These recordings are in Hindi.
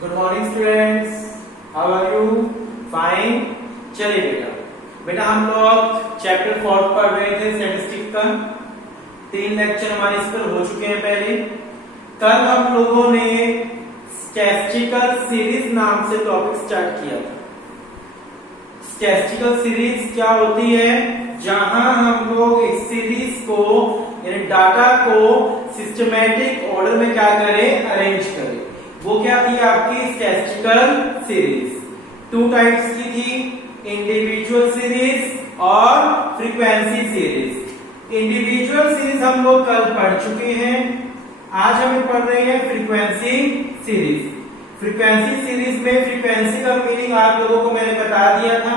Good morning students, how are you? Fine. चलिए बेटा हम लोग चैप्टर 4 पढ़ रहे थे स्टैटिस्टिक्स का। 3 लेक्चर हमारे इस पर हो चुके हैं। पहले कल हम लोगों ने स्टैटिस्टिकल सीरीज नाम से टॉपिक स्टार्ट किया था। स्टैटिस्टिकल सीरीज क्या होती है? जहां हम लोग एक सीरीज को यानी डाटा को सिस्टमैटिक ऑर्डर में क्या करें, अरेंज करें। वो क्या थी आपकी स्टैटिस्टिकल सीरीज। 2 टाइप्स की थी, इंडिविजुअल सीरीज और फ्रीक्वेंसी सीरीज। इंडिविजुअल सीरीज हम लोग कल पढ़ चुके हैं। आज हम पढ़ रहे हैं फ्रीक्वेंसी सीरीज। फ्रीक्वेंसी सीरीज में फ्रीक्वेंसी का मीनिंग आप लोगों को मैंने बता दिया था।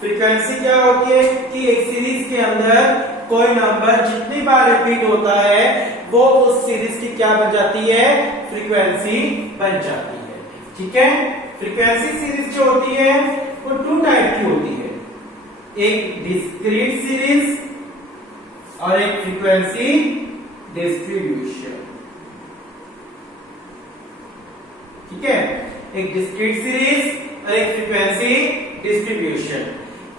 फ्रीक्वेंसी क्या होती है कि एक सीरीज के अंदर कोई नंबर जितनी बार रिपीट होता है वो उस सीरीज की क्या बन जाती है, फ्रीक्वेंसी बन जाती है। ठीक है। फ्रीक्वेंसी सीरीज जो होती है वो 2 टाइप की होती है, एक डिस्क्रीट सीरीज और एक फ्रीक्वेंसी डिस्ट्रीब्यूशन। ठीक है, एक डिस्क्रीट सीरीज और एक फ्रीक्वेंसी डिस्ट्रीब्यूशन।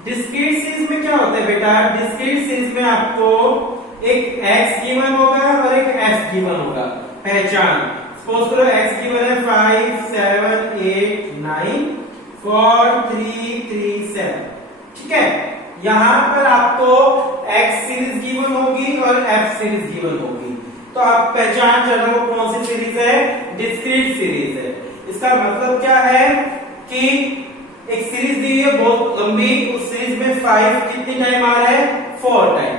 डिस्क्रीट सीरीज में क्या होता है बेटा? डिस्क्रीट सीरीज में आपको एक x गिवन होगा और एक f गिवन होगा। पहचान, सपोज करो x गिवन है 5 7 8 9 4 3 3 7। ठीक है, यहां पर आपको x सीरीज गिवन होगी और f सीरीज गिवन होगी। तो आप पहचान कर रहे हो कौन सी सीरीज है, डिस्क्रीट सीरीज है। इसका मतलब क्या है कि एक सीरीज दी है बहुत लंबी, उस सीरीज में 5 कितनी टाइम आ रहा है, 4 टाइम।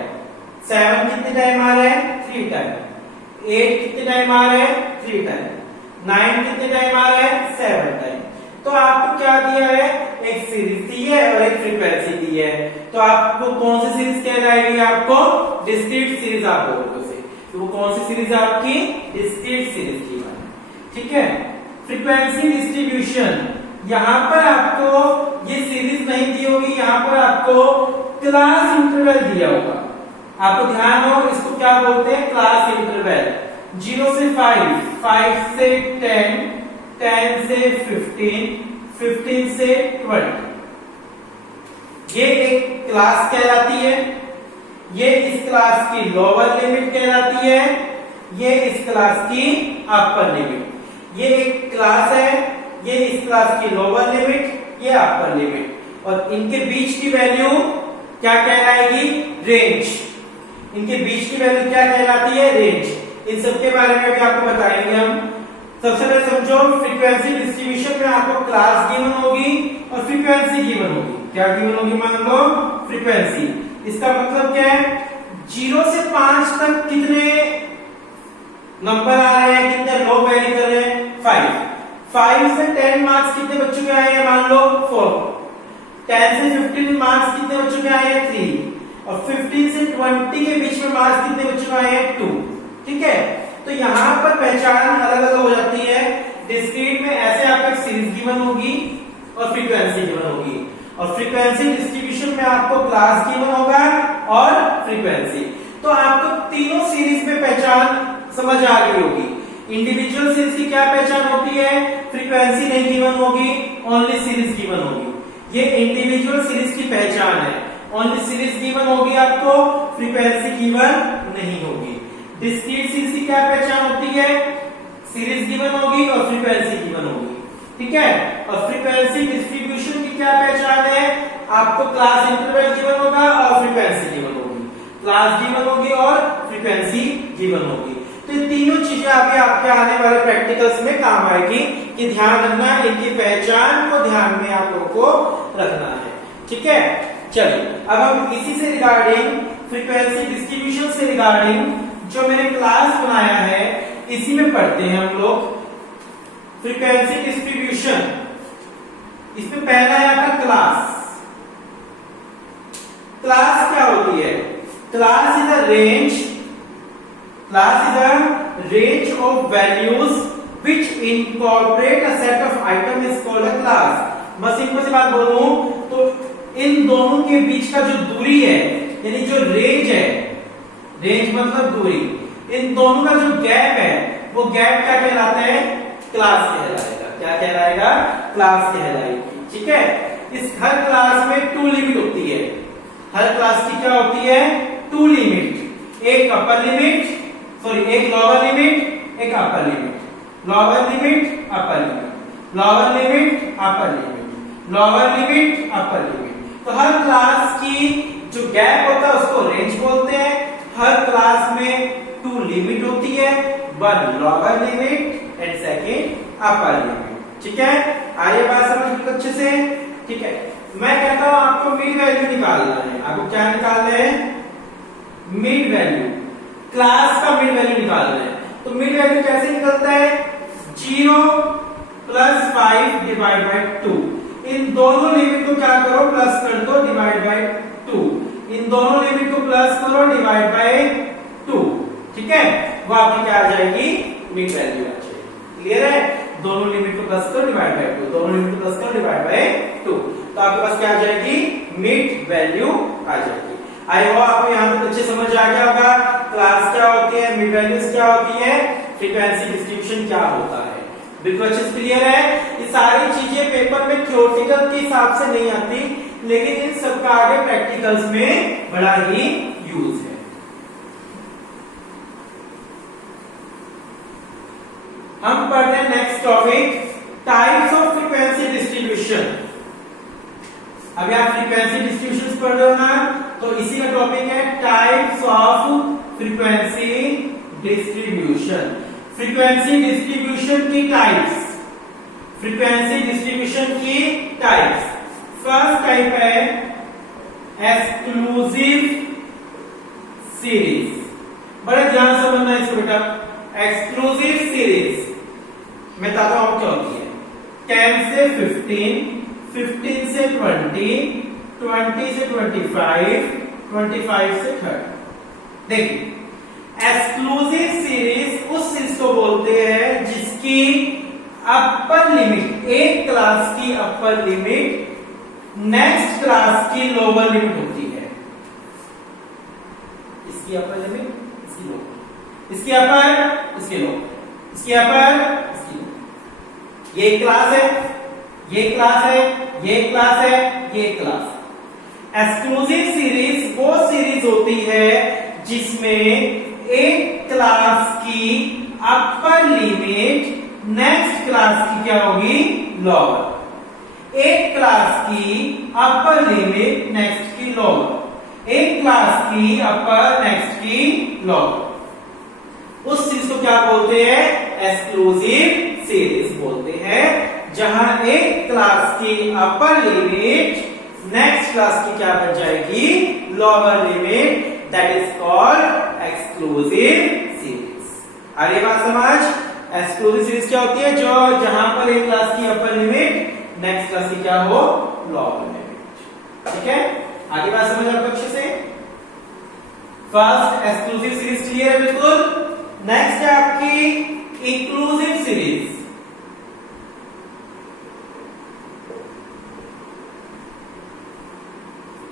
7 कितने टाइम आ रहा है, 3 टाइम। 8 कितने टाइम आ रहा है, 3 टाइम। 9 कितने टाइम आ रहा है, 7 टाइम। तो आपको क्या दिया है, एक सीरीज दी है और एक फ्रीक्वेंसी दी है। तो आपको कौन सी सीरीज कहलाएगी? आपको डिस्क्रीट सीरीज आप बोलोगे उसे। तो वो कौन सी सीरीज आपकी, डिस्क्रीट सीरीज की बात है। ठीक है। फ्रीक्वेंसी डिस्ट्रीब्यूशन, यहां पर आपको ये सीरीज नहीं दी होगी, यहां पर आपको क्लास इंटरवल दिया होगा। आपको ध्यान हो, इसको क्या बोलते हैं, क्लास इंटरवल। 0 से 5, 5 से 10, 10 से 15, 15 से 20। ये एक क्लास कहलाती है। ये इस क्लास की लोअर लिमिट कहलाती है, ये इस क्लास की अपर लिमिट। ये एक क्लास है, ये इस क्लास की लोअर लिमिट, ये अपर लिमिट। और इनके बीच की वैल्यू क्या कहलाएगी, रेंज। इनके बीच की वैल्यू क्या कहलाती है, रेंज। इन सब के बारे में भी आपको बताएंगे हम। सबसे पहले समझो, फ्रीक्वेंसी डिस्ट्रीब्यूशन में आपको क्लास गिवन होगी और फ्रीक्वेंसी गिवन होगी। क्या गिवन होगी? मान लो फ्रीक्वेंसी। इसका मतलब क्या है, 0 से 5 तक कितने नंबर आ रहे हैं, कितने लोग वैरी कर रहे हैं, 5। 5 से 10 मार्क्स कितने बच्चों के आए हैं, मान लो 4। 10 से 15 मार्क्स कितने बच्चों के आए हैं, 3। और 15 से 20 के बीच में मार्क्स कितने बच्चों के आए हैं, 2। ठीक है। तो यहाँ पर पहचान अलग अलग हो जाती है। डिस्क्रीट में ऐसे आपको सीरीज गिवन होगी और फ्रीक्वेंसी गिवन होगी, और फ्रीक्वेंसी डिस्ट्रीब्यूशन में आपको क्लास गिवन होगा और फ्रीक्वेंसी। तो आपको तीनों सीरीज में पहचान समझ आ गई होगी। इंडिविजुअल सीरीज की क्या पहचान होती है, फ्रीक्वेंसी नहीं गिवन होगी, ओनली सीरीज गिवन होगी। ये इंडिविजुअल सीरीज की पहचान है, ओनली सीरीज गिवन होगी आपको, फ्रीक्वेंसी गिवन नहीं होगी। डिस्क्रीट सीरीज की क्या पहचान होती है, सीरीज गिवन होगी और फ्रीक्वेंसी गिवन होगी। ठीक है। और फ्रीक्वेंसी डिस्ट्रीब्यूशन की क्या पहचान है, आपको क्लास इंटरवल गिवन होगा और फ्रीक्वेंसी गिवन होगी, क्लास गिवन होगी और फ्रीक्वेंसी गिवन होगी। तो ये तीनों चीजें आपके आने वाले प्रैक्टिकल्स में काम आएगी कि ध्यान रखना, इनकी पहचान को ध्यान में आप लोगों को रखना है। ठीक है। चलिए अब हम इसी से रिगार्डिंग, फ्रीक्वेंसी डिस्ट्रीब्यूशन से रिगार्डिंग जो मैंने क्लास बनाया है इसी में पढ़ते हैं हम लोग। फ्रीक्वेंसी डिस्ट्रीब्यूशन, इसमें पहला है आपका क्लास। क्लास क्या होती है? Class is a range, class is a range of values which incorporate a set of item is called a class। मैं सिंपल सी बात बोलूं तो इन दोनों के बीच का जो दूरी है, यानी जो रेंज है, रेंज मतलब दूरी, इन दोनों का जो गैप है वो गैप क्या कहलाता है, क्लास कहलाएगा। क्या कहलाएगा? क्लास कहलाएगी। ठीक है, इस हर क्लास में 2 लिमिट होती है। हर क्लास की क्या होती है? 2 लिमिट, एक अपर लिमिट, सॉरी एक लोअर लिमिट, एक upper limit, lower limit, upper limit, lower limit, upper limit, lower limit, upper limit. तो हर क्लास की जो गैप होता है उसको रेंज बोलते हैं। हर क्लास में 2 लिमिट होती है, 1 lower limit and second upper limit. ठीक है, आइए बात समझ लो अच्छे से। ठीक है, मैं कहता हूं आपको मिड वैल्यू निकालना है। आपको क्या निकालना है? मिड वैल्यू, क्लास का मिड वैल्यू निकालना है। तो मिड वैल्यू कैसे निकलता है? 0 + 5 डिवाइड बाय 2। इन दोनों लिमिट को क्या करो? प्लस कर दो, डिवाइड बाय 2। इन दोनों लिमिट को प्लस करो, डिवाइड बाय 2। ठीक है, वो आपकी क्या आ जाएगी? मिड वैल्यू आ जाएगी। क्लियर है? दोनों लिमिट को प्लस करो, डिवाइड बाय 2, दोनों लिमिट को प्लस करो, डिवाइड बाय 2। तो आपके पास क्या आ जाएगी? मिड वैल्यू आ जाएगी। आई होप आपको यहां तक अच्छे समझ आ गया होगा क्लास क्या होती है, मिड वैल्यूज क्या होती है, फ्रीक्वेंसी डिस्ट्रीब्यूशन क्या होता है। बिल्कुल अच्छे से क्लियर है? ये सारी चीजें पेपर में थ्योरेटिकल के हिसाब से नहीं आती, लेकिन इन सबका आगे प्रैक्टिकल्स में बड़ा ही यूज है। हम पढ़ रहे हैं next topic, types of frequency distribution. अभी आप फ्रीक्वेंसी डिस्ट्रीब्यूशन पढ़ रहे हो ना, तो इसी का टॉपिक है types of frequency distribution. Frequency distribution की टाइप्स, फ्रीक्वेंसी डिस्ट्रीब्यूशन की टाइप्स। फर्स्ट टाइप है एक्सक्लूसिव सीरीज। बड़े ध्यान से समझना है इसको बेटा। एक्सक्लूसिव सीरीज मैं बताता हूं क्या होती है। 10 से 15, 15 से 20, 20 से 25, 25 से 30। देखिए, एक्सक्लूसिव सीरीज उस चीज को बोलते हैं जिसकी अपर लिमिट, एक क्लास की अपर लिमिट नेक्स्ट क्लास की लोअर लिमिट होती है। इसकी अपर लिमिट, इसकी लोअर, इसकी अपर, इसकी लोअर, इसकी अपर, इसकी लोअर। ये क्लास है, ये क्लास है, ये क्लास है, ये क्लास। एक्सक्लूसिव सीरीज वो सीरीज होती है जिसमें एक क्लास की अपर लिमिट नेक्स्ट क्लास की क्या होगी? लोअर। एक क्लास की अपर लिमिट नेक्स्ट की लोअर, एक क्लास की अपर नेक्स्ट की लोअर। उस चीज को क्या बोलते हैं? एक्सक्लूसिव सीरीज बोलते हैं, जहां एक क्लास की अपर लिमिट नेक्स्ट क्लास की क्या बन जाएगी? Lower limit. That is called exclusive series. आ रही बात समझ? एक्सक्लूसिव सीरीज क्या होती है? जो जहां पर एक क्लास की अपर लिमिट नेक्स्ट क्लास की क्या हो? Lower limit. ठीक है, आगे बात समझ आपको अच्छे से। फर्स्ट एक्सक्लूसिव सीरीज क्लियर है बिल्कुल। नेक्स्ट है आपकी इंक्लूसिव सीरीज।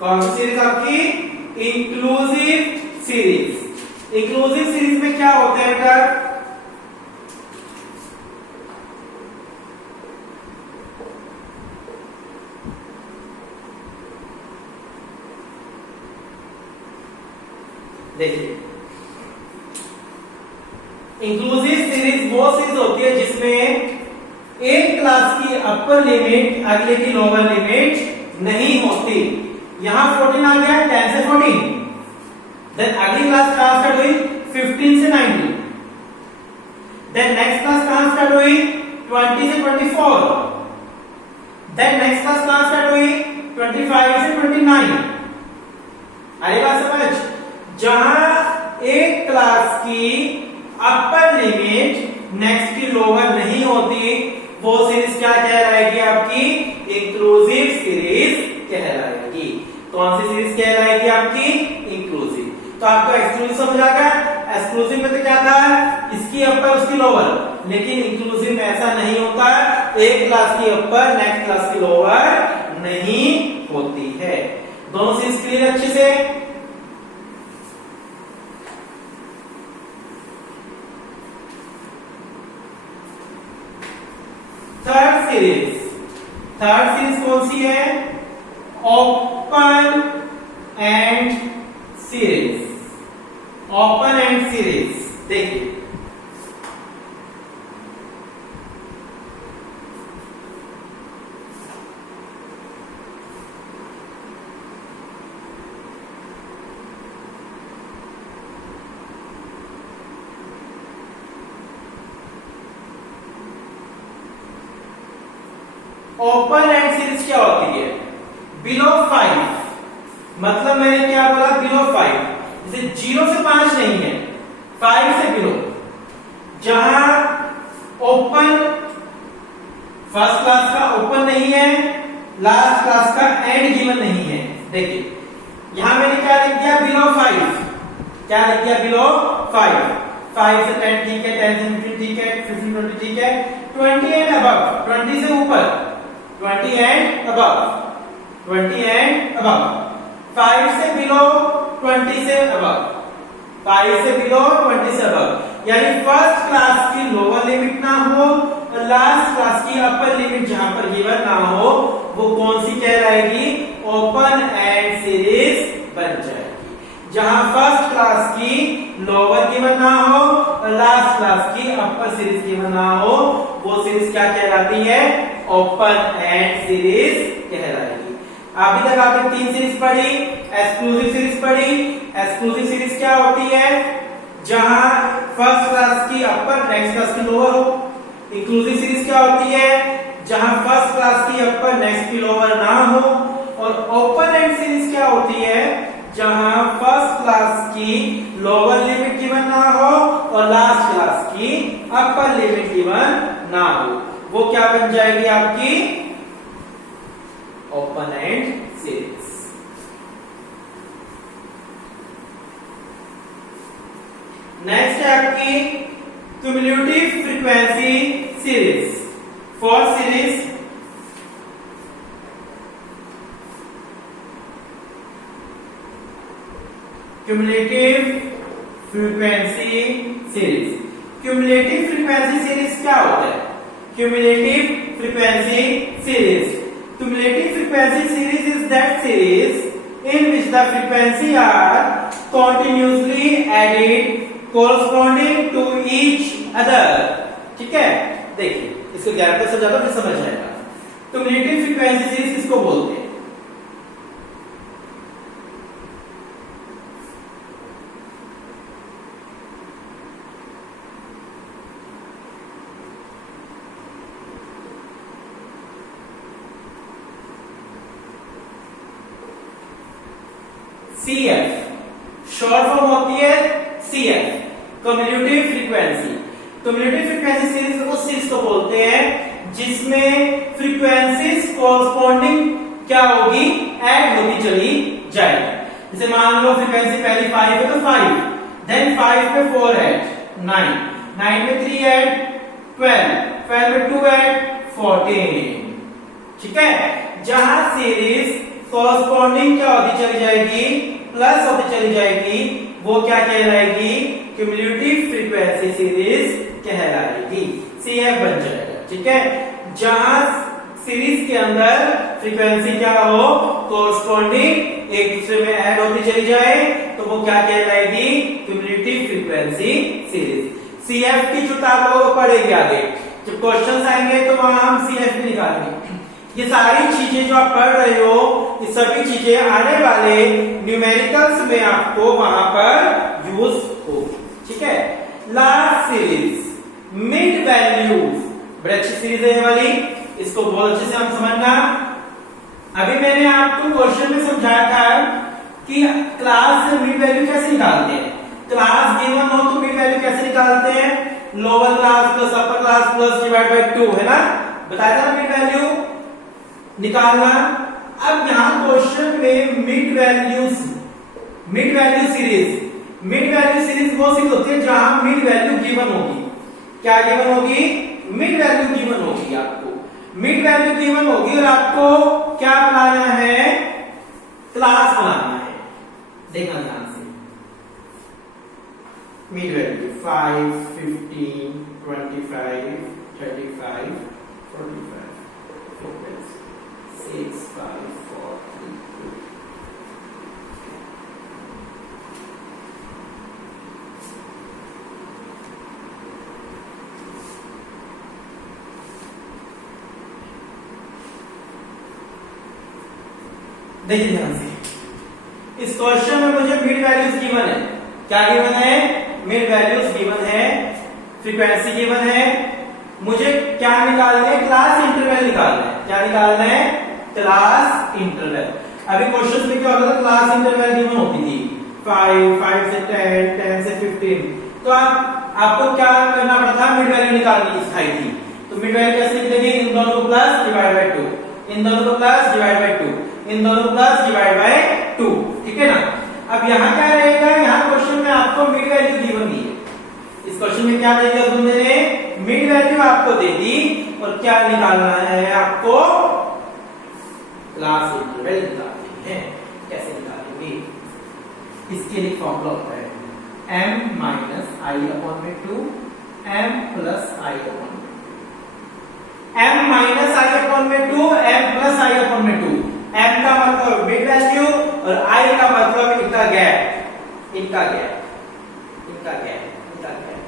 कौन सी सीरीज आपकी? Inclusive series. इंक्लूसिव सीरीज में क्या होता है बेटा? देखिए, इंक्लूसिव सीरीज वो सीरीज होती है जिसमें एक क्लास की अपर लिमिट अगले की लोअर लिमिट नहीं होती। यहां 14 आ गया, 10 से 14, देन अगली क्लास कहां स्टार्ट हुई? 15 से 19, देन नेक्स्ट क्लास कहां स्टार्ट हुई? 20 से 24, देन नेक्स्ट क्लास कहां स्टार्ट हुई? 25 से 29। अरे बात समझ? जहां एक क्लास की अपर लिमिट नेक्स्ट की लोअर नहीं होती, वो सीरीज क्या कहलाएगी? आपकी इंक्लूसिव सीरीज कहलाएगी। कौन सी सीरीज कहलाएगी? आपकी इंक्लूसिव। तो आपको एक्सक्लूसिव समझ आ गया। एक्सक्लूसिव में तो क्या था? इसकी अपर उसकी लोअर, लेकिन इंक्लूसिव में ऐसा नहीं होता। एक क्लास की अपर नेक्स्ट क्लास की लोअर नहीं होती है। दोनों सीरीज क्लियर अच्छे से? थर्ड सीरीज कौन सी है? Open and series. Open and series देखिए, ओपन एंड सीरीज क्या होती है? बिलो 5, मतलब मैंने क्या बोला? बिलो 5, जैसे 0 से 5 नहीं है, 5 से बिलो। जहां ओपन फर्स्ट क्लास का ओपन नहीं है, लास्ट क्लास का एंड गिवन नहीं है। देखिए यहां मैंने क्या लिख दिया? बिलो 5। क्या लिख दिया? बिलो 5। 5 से 10 ठीक है, 10 से 15 ठीक है, 15 20 ठीक है, 20 एंड अबव, 20 से ऊपर, 20 एंड अबव, 20 एंड अबव। 5 से बिलो, 20 से अबव, 5 से बिलो, 20 से अबव। यानी फर्स्ट क्लास की लोअर लिमिट ना हो और लास्ट क्लास की अपर लिमिट जहां पर गिवन ना हो, वो कौन सी कहलाएगी? ओपन एंड सीरीज बन जाएगी। जहां फर्स्ट क्लास की लोअर गिवन ना हो और लास्ट क्लास की अपर सीरीज गिवन ना हो, वो सीरीज क्या कहलाती है? ओपन एंड सीरीज कहलाएगी। अभी तक आपने 3 सीरीज पढ़ी। एक्सक्लूसिव सीरीज पढ़ी। एक्सक्लूसिव सीरीज क्या होती है? जहां फर्स्ट क्लास की अपर, नेक्स्ट क्लास की लोअर हो। इंक्लूसिव सीरीज क्या होती है? जहां फर्स्ट क्लास की अपर, नेक्स्ट की लोअर ना हो। और ओपन एंड सीरीज क्या होती है? जहां फर्स्ट क्लास की लोअर लिमिट गिवन ना हो और लास्ट क्लास की अपर लिमिट गिवन ना हो। वो क्या बन जाएगी आपकी? Open and series. नेक्स्ट है आपकी cumulative frequency series. Fourth series cumulative frequency series. Cumulative frequency series क्या होता है? Cumulative frequency series, cumulative frequency series is that series in which the frequency are continuously added corresponding to each other। ठीक है, देखिए इसको गैप पे समझाता फिर समझ आएगा। cumulative frequency series किसको बोलते हैं? CF शॉर्ट फॉर्म होती है CF, cumulative frequency. Cumulative frequency series उस सीरीज को बोलते हैं जिसमें फ्रीक्वेंसीज कॉरस्पॉन्डिंग क्या होगी? ऐड होती चली जाएगी। जैसे मान लो फ्रीक्वेंसी पहली 5 है तो 5, देन 5 पे 4 ऐड 9, 9 पे 3 ऐड 12, 12 पे 2 ऐड 14। ठीक है, जहां सीरीज कॉरस्पॉन्डिंग क्या होती चली जाएगी? प्लस होती चली जाएगी, वो क्या कहलाएगी? क्युमुलेटिव फ्रीक्वेंसी सीरीज कहलाएगी। CF बन जाएगा। ठीक है, जहां सीरीज के अंदर फ्रीक्वेंसी क्या हो? कॉरस्पॉन्डिंग एक दूसरे में ऐड होती चली जाए, तो वो क्या कहलाएगी? Cumulative frequency series. CF की जो ताकत पढ़ेगी आगे, जब क्वेश्चंस आएंगे तो वहां हम CF भी निकालेंगे। ये सारी चीजें जो आप पढ़ रहे हो, ये सभी चीजें आने वाले न्यूमेरिकल्स में आपको वहां पर यूज हो। ठीक है, लास्ट सीरीज मिड वैल्यूज, बड़ी अच्छी सीरीज है ये वाली, इसको बहुत अच्छे से हम समझना। अभी मैंने आपको क्वेश्चन में समझाया था कि क्लास से मिड वैल्यू कैसे निकालते हैं। क्लास गिवन हो तो मिड वैल्यू कैसे निकालते हैं? Lower class plus upper class plus divide by 2, है ना? बताया था मिड वैल्यू निकालना। अब यहां क्वेश्चन में मिड वैल्यू सीरीज वो सीरीज होती है जहां मिड वैल्यू गिवन होगी। क्या गिवन होगी? मिड वैल्यू गिवन होगी। आपको मिड वैल्यू गिवन होगी और आपको क्या बनाना है? क्लास बनाना है। देखना ध्यान से, मिड वैल्यू 5, 15, 25, 35, 45 देखिए ध्यान से, इस क्वेश्चन में मुझे मिड वैल्यूज गिवन है। क्या गिवन है? मिड वैल्यूज गिवन है, फ्रीक्वेंसी गिवन है। मुझे क्या निकालना है? क्लास इंटरवल निकालना है। क्या निकालना है? Class interval. अभी क्वेश्चन में क्या होता था? क्लास इंटरवल गिवन होती थी 5 से 10 से 15। तो आपको क्या करना पड़ता था? मिड वैल्यू निकालनी सिखाई थी। तो मिड वैल्यू कैसे निकलेगी? इन दोनों को प्लस डिवाइड बाय 2, इन दोनों को प्लस डिवाइड बाय 2, इन दोनों को प्लस डिवाइड बाय 2। ठीक है ना? अब यहाँ क्या रहेगा? यहाँ क्वेश्चन में आपको मिड वैल्यू गिवन दी है। इस क्वेश्चन में क्या दे दिया तुमने? मिड वैल्यू आपको दे दी, और क्या निकालना है आपको? क्लास इंटरवल निकालनी है। कैसे निकालेंगे? इसके लिए फॉर्मूला होता है m माइनस आई अपॉन में 2 m प्लस आई अपॉन में 2। m माइनस आई अपॉन में 2 m प्लस आई अपॉन में 2। m का मतलब मिड वैल्यू और i का मतलब इनका गैप, इनका गैप, इनका गैप, इनका गैप।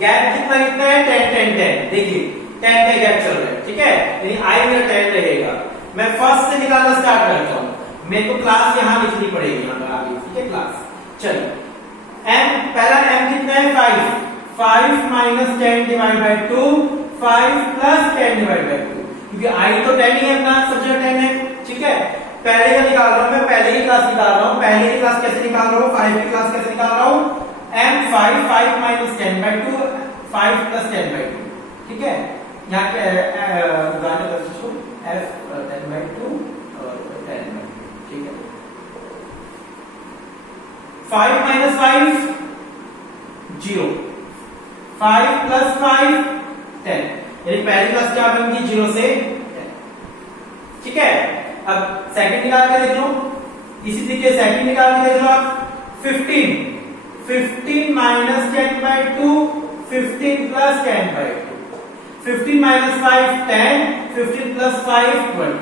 गैप कितना है? 10 10 10। देखिए 10 का गैप चल रहा है। ठीक है, यानी i मेरा 10 रहेगा। मैं फर्स्ट से निकालना स्टार्ट करता हूं। मेरे को क्लास यहां लिखनी पड़ेगी, यहां पर आगे। ठीक है, क्लास। चलिए m, पहला m कितना है? 5 minus 10 divide by 2, 5 plus 10 divide by 2, क्योंकि i तो 10 ही है, अपना सब्जेक्ट 10 है। ठीक है, पहले का निकाल रहा हूं मैं, पहले की क्लास निकाल रहा हूं। पहले की क्लास कैसे निकाल रहा हूं? 5 की क्लास कैसे निकाल रहा हूं? m 5 minus 10 by 2, 5 plus 10 by 2। ठीक है, यहाँ पे f 10 बाय 2 और 10 बाय 2। ठीक है, 5 माइनस 5 0, 5 प्लस 5 10, यानी पहली क्लास क्या बनेगी? 0 से 10। ठीक है, अब सेकंड निकाल के देख लो। इसी तरीके सेकंड निकाल के देख लो आप। 15 minus 10 by 2, 15 plus 10 by 2, 15 minus 5 10, 15 plus 5 20,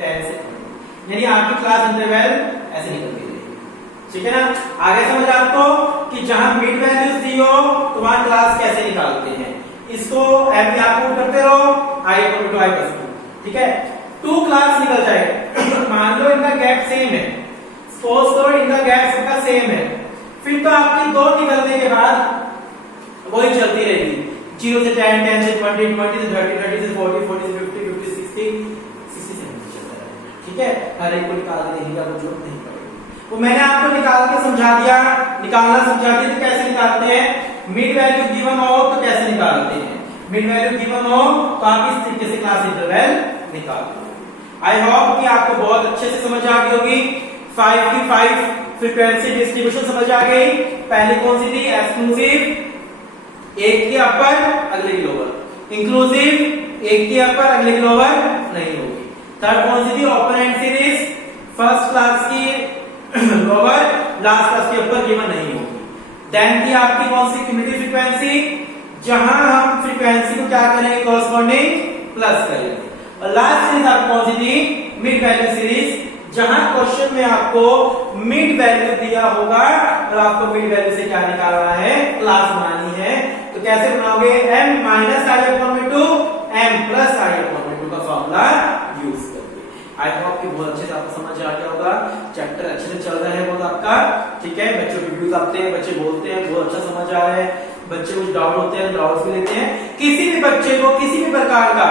10 से 20। यानी आपकी क्लास इंटरवल ऐसे निकलती है। ठीक है ना? आगे समझ आपको कि जहां मिड वैल्यूज दी हो तो वहां क्लास कैसे निकालते हैं। इसको एम आप पुट करते रहो, i equal to i plus 2। ठीक है, 2 क्लास निकल जाएगा। मान लो इनका गैप सेम है, सपोज करो इनका गैप सबका सेम है, फिर तो आपकी 2 निकलने के बाद वही चलती रहेगी। 0 से 10, 10 से 20, 20 से 30, 30 से 40, 40 से 50, 50 से 60, 60 से 70 चलता रहेगा। ठीक है, हर एक को निकाल के देखिएगा, वो जरूरत नहीं पड़ेगी। तो मैंने आपको निकाल के समझा दिया, निकालना समझा दिया। तो कैसे निकालते हैं? मिड वैल्यू गिवन हो तो कैसे निकालते हैं? मिड वैल्यू गिवन हो तो आप इस तरीके से क्लास इंटरवल निकालते हैं। आई होप कि आपको बहुत अच्छे से समझ आ गई होगी। 5 की 5 फ्रीक्वेंसी डिस्ट्रीब्यूशन समझ आ गई। पहली कौन सी थी? एक्सक्लूसिव, एक की अपर अगले की लोअर। इंक्लूसिव, एक की अपर अगले की लोअर नहीं होगी। थर्ड कौन सी थी? Open and series, first class की लोअर, लास्ट क्लास की अपर गिवन नहीं होगी। देन की आपकी कौन सी? क्यूमुलेटिव फ्रीक्वेंसी, जहां हम फ्रीक्वेंसी को क्या करेंगे? कॉरस्पॉन्डिंग प्लस करेंगे। और लास्ट सीरीज आपको कौन सी थी? मिड वैल्यू सीरीज, जहां क्वेश्चन में आपको मिड वैल्यू दिया होगा और आपको मिड वैल्यू से क्या निकालना है? क्लास बनानी है। तो कैसे बनाओगे? m माइनस आई अपॉन में 2, m प्लस आई अपॉन में 2 का फॉर्मूला यूज करके। आई होप कि बहुत अच्छे से आपको समझ आ गया होगा। चैप्टर अच्छे से चल रहा है बहुत आपका। ठीक है, बच्चों के व्यूज आते हैं, बच्चे बोलते हैं, बहुत अच्छा समझ आ रहा है। बच्चे कुछ डाउट होते हैं, डाउट्स भी लेते हैं। किसी भी बच्चे को किसी भी प्रकार का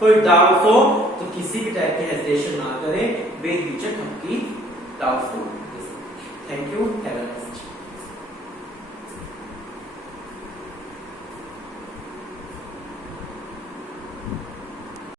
कोई डाउट हो तो किसी भी टाइप की हेजिटेशन ना करें, बेझिझक आपकी डाउट्स को। Thank you.